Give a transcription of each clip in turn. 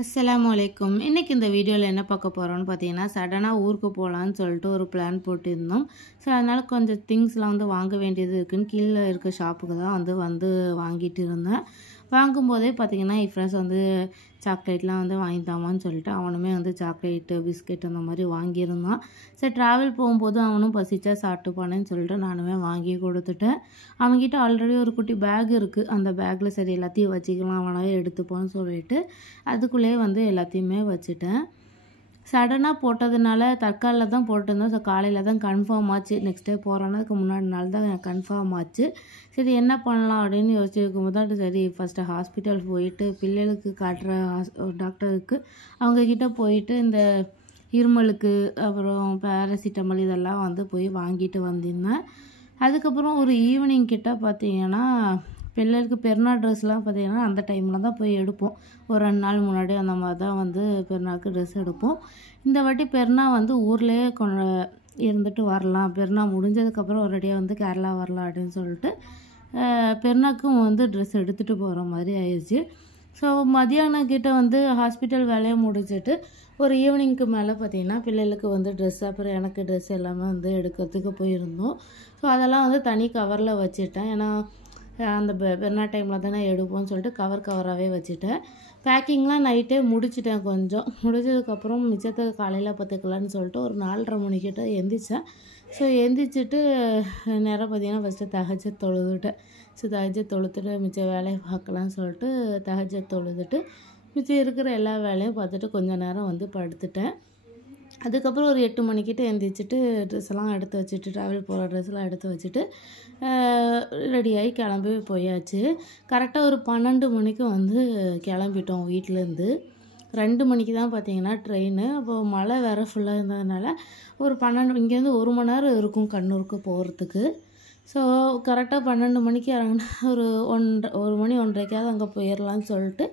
அஸ்ஸலாமு அலைக்கும். இன்றைக்கி இந்த வீடியோவில் என்ன பார்க்க போகிறோன்னு பார்த்தீங்கன்னா, சடனாக ஊருக்கு போகலான்னு சொல்லிட்டு ஒரு பிளான் போட்டிருந்தோம். ஸோ அதனால் கொஞ்சம் திங்ஸ்லாம் வந்து வாங்க வேண்டியது இருக்குதுன்னு கீழே இருக்க ஷாப்புக்கு தான் வந்து வாங்கிட்டு இருந்தேன். வாங்கும்போதே பார்த்தீங்கன்னா என் ஃப்ரெண்ட்ஸ் வந்து சாக்லேட்லாம் வந்து வாங்கித்தாமான்னு சொல்லிட்டு அவனுமே வந்து சாக்லேட்டு பிஸ்கெட் அந்த மாதிரி வாங்கியிருந்தான். சரி ட்ராவல் போகும்போது அவனும் பசிச்சா சாப்பிட்டுப்பானேன்னு சொல்லிட்டு நானுமே வாங்கி கொடுத்துட்டேன். அவன்கிட்ட ஆல்ரெடி ஒரு குட்டி பேக் இருக்குது. அந்த பேக்கில் சரி எல்லாத்தையும் வச்சுக்கலாம் அவனாவே எடுத்துப்பான்னு சொல்லிட்டு அதுக்குள்ளேயே வந்து எல்லாத்தையுமே வச்சுட்டேன். சடனாக போட்டதுனால தற்காலில் தான் போட்டிருந்தோம். ஸோ காலையில் தான் கன்ஃபார்ம் ஆச்சு. நெக்ஸ்ட் டே போகிறோன்னா அதுக்கு முன்னாடி நாள் தான் கன்ஃபார்ம் ஆச்சு. சரி என்ன பண்ணலாம் அப்படின்னு யோசிச்சு இருக்கும்போது தான் சரி ஃபஸ்ட்டு ஹாஸ்பிட்டல் போயிட்டு பிள்ளைகளுக்கு காட்டுற டாக்டருக்கு அவங்கக்கிட்ட போயிட்டு இந்த இருமலுக்கு அப்புறம் பேராசிட்டமல் இதெல்லாம் வந்து போய் வாங்கிட்டு வந்திருந்தேன். அதுக்கப்புறம் ஒரு ஈவினிங் கிட்ட பார்த்தீங்கன்னா பிள்ளைகளுக்கு பெருநாள் ட்ரெஸ்லாம் பார்த்திங்கன்னா அந்த டைமில் தான் போய் எடுப்போம். ஒரு 2 நாள் முன்னாடி அந்த மாதிரி தான் வந்து பெருநாளுக்கு ட்ரெஸ் எடுப்போம். இந்த வாட்டி பெருநாள் வந்து ஊர்லேயே இருந்துட்டு வரலாம், பெருநாள் முடிஞ்சதுக்கப்புறம் ஒரேடியாக வந்து கேரளா வரலாம் அப்படின்னு சொல்லிட்டு பெருநாளுக்கும் வந்து ட்ரெஸ் எடுத்துகிட்டு போகிற மாதிரி ஆயிடுச்சு. ஸோ மதியானம் கிட்ட வந்து ஹாஸ்பிட்டல் வேலையை முடிச்சுட்டு ஒரு ஈவினிங்க்கு மேலே பார்த்திங்கன்னா பிள்ளைகளுக்கு வந்து ட்ரெஸ் அப்புறம் எனக்கு ட்ரெஸ் எல்லாமே வந்து எடுக்கிறதுக்கு போயிருந்தோம். ஸோ அதெல்லாம் வந்து தனி கவரில் வச்சுட்டேன். ஏன்னா அந்த பெருநாள் டைமில் தானே எடுப்போம்னு சொல்லிட்டு கவராகவே வச்சுட்டேன். பேக்கிங்லாம் நைட்டே முடிச்சிட்டேன். கொஞ்சம் முடிச்சதுக்கப்புறம் மிச்சத்தை காலையில் பார்த்துக்கலான்னு சொல்லிட்டு ஒரு 4:30 மணிக்கிட்ட எந்திரிச்சேன். ஸோ எந்திரிச்சிட்டு நேராக பார்த்திங்கன்னா ஃபஸ்ட்டு தஹஜ்ஜத் தொழுதுட்டேன். ஸோ தஹஜ்ஜத் தொழுதுட்டு மிச்ச வேலையை பார்க்கலான்னு சொல்லிட்டு தஹஜ்ஜத் தொழுதுட்டு மிச்சம் இருக்கிற எல்லா வேலையும் பார்த்துட்டு கொஞ்சம் நேரம் வந்து படுத்துட்டேன். அதுக்கப்புறம் ஒரு 8 மணிக்கிட்ட எழுந்திரிச்சிட்டு ட்ரெஸ்ஸெல்லாம் எடுத்து வச்சுட்டு ட்ராவல் போகிற ட்ரெஸ்லாம் எடுத்து வச்சுட்டு ரெடியாகி கிளம்பி போயாச்சு. கரெக்டாக ஒரு 12 மணிக்கு வந்து கிளம்பிட்டோம் வீட்டிலேருந்து. 2 மணிக்கு தான் பார்த்திங்கன்னா ட்ரெயின். அப்போது மழை வேறு ஃபுல்லாக இருந்ததுனால ஒரு 12 இங்கேருந்து 1 மணி நேரம் இருக்கும் கண்ணூருக்கு போகிறதுக்கு. ஸோ கரெக்டாக 12 மணிக்கு இறங்கினா ஒரு 1 மணி 1:30க்காவது அங்கே போயிடலான்னு சொல்லிட்டு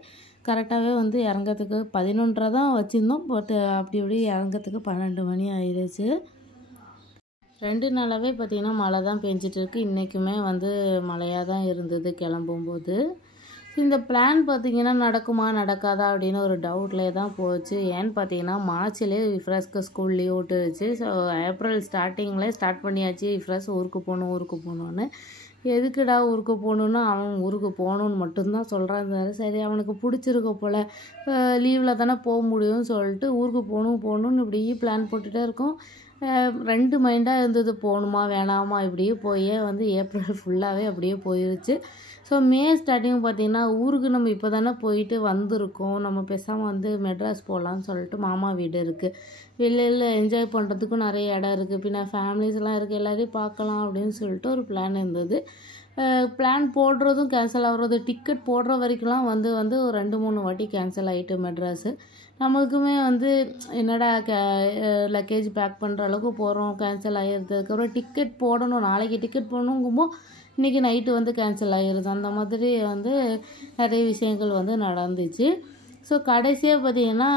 கரெக்டாகவே வந்து இறங்கிறதுக்கு 11:30 தான் வச்சுருந்தோம். பட் அப்படி இப்படி இறங்கிறதுக்கு 12 மணி ஆயிடுச்சு. 2 நாளாகவே பார்த்திங்கன்னா மழை தான் பெஞ்சிட்டு இருக்குது. இன்றைக்குமே வந்து மழையாக தான் இருந்தது கிளம்பும்போது. இந்த பிளான் பார்த்திங்கன்னா நடக்குமா நடக்காதா அப்படின்னு ஒரு டவுட்லேயே தான் போச்சு. ஏன்னு பார்த்தீங்கன்னா மார்ச்லேயே இஃப்ராஸ்க்கு ஸ்கூல் லீவ் விட்டுருச்சு. ஸோ ஏப்ரல் ஸ்டார்டிங்லேயே ஸ்டார்ட் பண்ணியாச்சு இஃப்ராஸ் ஊருக்கு போகணுன்னு. எதுக்குடா ஊருக்கு போகணுன்னா அவன் ஊருக்கு போகணுன்னு மட்டும்தான் சொல்கிறாங்க. சரி அவனுக்கு பிடிச்சிருக்க போல் லீவில் தானே போக முடியும்னு சொல்லிட்டு ஊருக்கு போகணுன்னு இப்படி பிளான் போட்டுகிட்டே இருக்கோம். 2 மைண்டாக இருந்தது, போகணுமா வேணாமா இப்படியே போயே வந்து ஏப்ரல் ஃபுல்லாகவே அப்படியே போயிடுச்சு. ஸோ மே ஸ்டார்டிங் பார்த்திங்கன்னா ஊருக்கு நம்ம இப்போ தானே போயிட்டு வந்திருக்கோம், நம்ம பேசாமல் வந்து மெட்ராஸ் போகலான்னு சொல்லிட்டு மாமா வீடு இருக்குது. வெளியில் என்ஜாய் பண்ணுறதுக்கும் நிறைய இடம் இருக்குது, பின்ன ஃபேமிலிஸ்லாம் இருக்குது, எல்லாரையும் பார்க்கலாம் அப்படின்னு சொல்லிட்டு ஒரு பிளான் இருந்தது. பிளான் போடுறதும் கேன்சல் ஆகுறது, டிக்கெட் போடுற வரைக்கும்லாம் வந்து ஒரு 2-3 வாட்டி கேன்சல் ஆகிட்டு மெட்ராஸு. நம்மளுக்குமே வந்து என்னடா லக்கேஜ் பேக் பண்ணுற அளவுக்கு போகிறோம், கேன்சல் ஆகிடுது. அதுக்கப்புறம் டிக்கெட் போடணும், நாளைக்கு டிக்கெட் போடணுங்கும்போது இன்றைக்கி நைட்டு வந்து கேன்சல் ஆகிடுது. அந்த மாதிரி வந்து நிறைய விஷயங்கள் வந்து நடந்துச்சு. ஸோ கடைசியாக பார்த்திங்கன்னா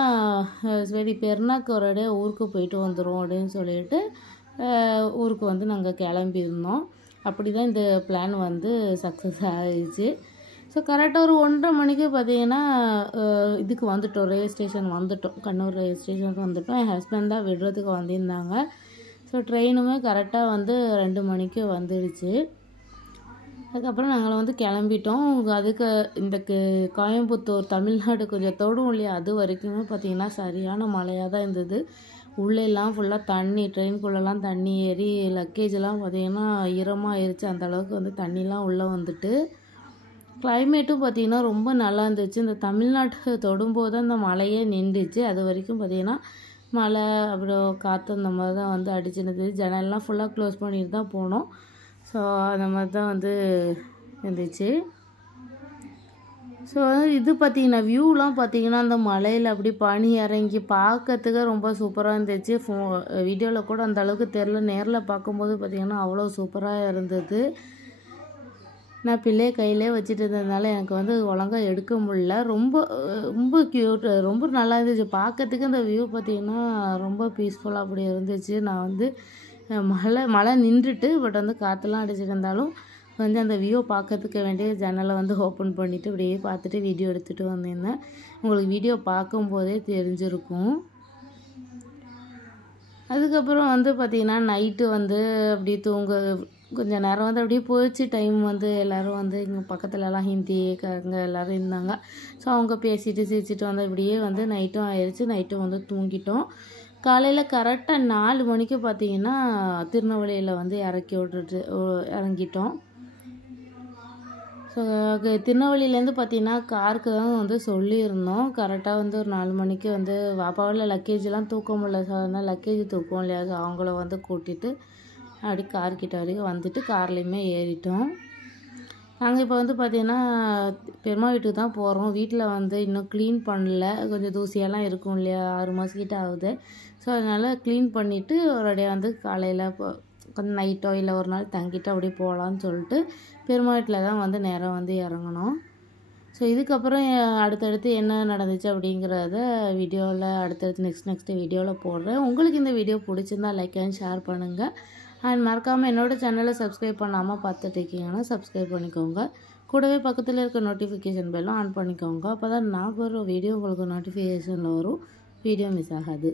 சரி பெருநாளுக்கு ஒரேடியாக ஊருக்கு போயிட்டு வந்துடும் அப்படின்னு சொல்லிட்டு ஊருக்கு வந்து நாங்கள் கிளம்பியிருந்தோம். அப்படி தான் இந்த பிளான் வந்து சக்ஸஸ் ஆகிடுச்சு. ஸோ கரெக்டாக ஒரு 1:30 மணிக்கு பார்த்திங்கன்னா இதுக்கு வந்துட்டோம், ரயில்வே ஸ்டேஷன் வந்துட்டோம், கண்ணூர் ரயில்வே ஸ்டேஷனுக்கு வந்துட்டோம். என் ஹஸ்பண்ட் தான் விடுறதுக்கு வந்திருந்தாங்க. ஸோ ட்ரெயினுமே கரெக்டாக வந்து 2 மணிக்கு வந்துடுச்சு. அதுக்கப்புறம் நாங்கள் வந்து கிளம்பிட்டோம். அதுக்கு இந்த கோயம்புத்தூர் தமிழ்நாடு கொஞ்சம் தொடும் இல்லையா, அது வரைக்குமே பார்த்திங்கன்னா சரியான மழையாக தான் இருந்தது. உள்ளெல்லாம் ஃபுல்லாக தண்ணி, ட்ரெயின்குள்ளெல்லாம் தண்ணி ஏறி லக்கேஜெலாம் பார்த்திங்கன்னா ஈரமாக ஆயிடுச்சு. அந்தளவுக்கு வந்து தண்ணிலாம் உள்ளே வந்துட்டு கிளைமேட்டும் பார்த்திங்கன்னா ரொம்ப நல்லா இருந்துச்சு. இந்த தமிழ்நாட்டு தொடும்போது அந்த மழையே நின்றுச்சு. அது வரைக்கும் பார்த்திங்கன்னா மழை அப்புறம் காற்று அந்த மாதிரி தான் வந்து அடிச்சுருந்தது. ஜன்னல்லாம் ஃபுல்லாக க்ளோஸ் பண்ணிட்டு தான் போனோம். ஸோ அந்த மாதிரி தான் வந்து இருந்துச்சு. ஸோ இது பார்த்திங்கன்னா வியூலாம் பார்த்திங்கன்னா அந்த மலையில் அப்படி பனி இறங்கி பார்க்கறதுக்கு ரொம்ப சூப்பராக இருந்துச்சு. வீடியோவில் கூட அந்த அளவுக்கு தெரில, நேரில் பார்க்கும்போது பார்த்திங்கன்னா அவ்வளோ சூப்பராக இருந்தது. நான் பிள்ளையை கையிலே வச்சுட்டு இருந்ததுனால எனக்கு வந்து ஒழுங்கா எடுக்க முடியல. ரொம்ப க்யூட், ரொம்ப நல்லா இருந்துச்சு பார்க்கறதுக்கு. அந்த வியூ பார்த்திங்கன்னா ரொம்ப பீஸ்ஃபுல்லாக அப்படி இருந்துச்சு. நான் வந்து மழை நின்றுட்டு பட் வந்து காற்றுலாம் அடிச்சுட்டு இருந்தாலும் வந்து அந்த வியூ பார்க்கறதுக்கு வேண்டிய ஜன்னலை வந்து ஓப்பன் பண்ணிவிட்டு இப்படியே பார்த்துட்டு வீடியோ எடுத்துகிட்டு வந்திருந்தேன். உங்களுக்கு வீடியோ பார்க்கும்போதே தெரிஞ்சிருக்கும். அதுக்கப்புறம் வந்து பார்த்திங்கன்னா நைட்டு வந்து அப்படியே கொஞ்சம் நேரம் வந்து அப்படியே போயிடுச்சு டைம். வந்து எல்லோரும் வந்து இங்கே பக்கத்துலலாம் ஹிந்திக்காரங்க எல்லோரும் இருந்தாங்க. ஸோ அவங்க பேசிட்டு சிரிச்சிட்டு வந்து இப்படியே வந்து நைட்டும் ஆயிடுச்சு. நைட்டும் வந்து தூங்கிட்டோம். காலையில் கரெக்டாக 4 மணிக்கு பார்த்திங்கன்னா திருநெல்வேலியில் வந்து இறங்கிட்டோம். ஸோ திருநெல்வேலியிலேருந்து பார்த்திங்கன்னா காருக்கு தான் வந்து சொல்லியிருந்தோம். கரெக்டாக வந்து ஒரு 4 மணிக்கு வந்து பாப்பாவில் லக்கேஜெலாம் தூக்க முடியல. ஸோ அதனால் லக்கேஜ் தூக்கம் இல்லையா, ஸோ அவங்கள வந்து கூட்டிகிட்டு அப்படி கார்கிட்ட வரைக்கும் வந்துட்டு கார்லேயுமே ஏறிட்டோம். நாங்கள் இப்போ வந்து பார்த்திங்கன்னா பெருமா வீட்டுக்கு தான் போகிறோம். வீட்டில் வந்து இன்னும் க்ளீன் பண்ணல. கொஞ்சம் தூசியெல்லாம் இருக்கும் இல்லையா, 6 மாதக்கிட்ட ஆகுது. ஸோ அதனால் க்ளீன் பண்ணிவிட்டு ஒரு அடையே வந்து காலையில் கொஞ்சம் நைட்டோ இல்லை ஒரு நாள் தங்கிட்டு அப்படியே போகலான்னு சொல்லிட்டு பெருமா வீட்டில் தான் வந்து நேரம் வந்து இறங்கணும். ஸோ இதுக்கப்புறம் அடுத்தடுத்து என்ன நடந்துச்சு அப்படிங்கிறத வீடியோவில் அடுத்தடுத்து நெக்ஸ்ட் வீடியோவில் போடுறேன். உங்களுக்கு இந்த வீடியோ பிடிச்சிருந்தா லைக் அண்ட் ஷேர் பண்ணுங்கள். அண்ட் மறக்காமல் என்னோடய சேனலை சப்ஸ்கிரைப் பண்ணாமல் பார்த்துட்டு இருக்கீங்கன்னா சப்ஸ்கிரைப் பண்ணிக்கோங்க. கூடவே பக்கத்தில் இருக்க நோட்டிஃபிகேஷன் பெல்லும் ஆன் பண்ணிக்கோங்க. அப்போ தான் நான் ஒரு வீடியோ உங்களுக்கு நோட்டிஃபிகேஷனில் வரும், வீடியோ மிஸ் ஆகாது.